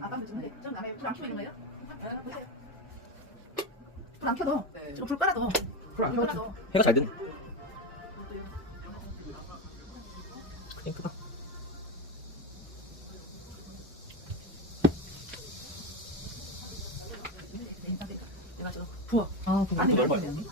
아빠도 지금 좀 남의 불안 켜고 있는 거예요? 불 안 켜도 지금 불 깔아도 불안 켜도 해가 잘 든. 크림 크다. 내가 지금 부어 아, 그거 안에 넓어요. 되는데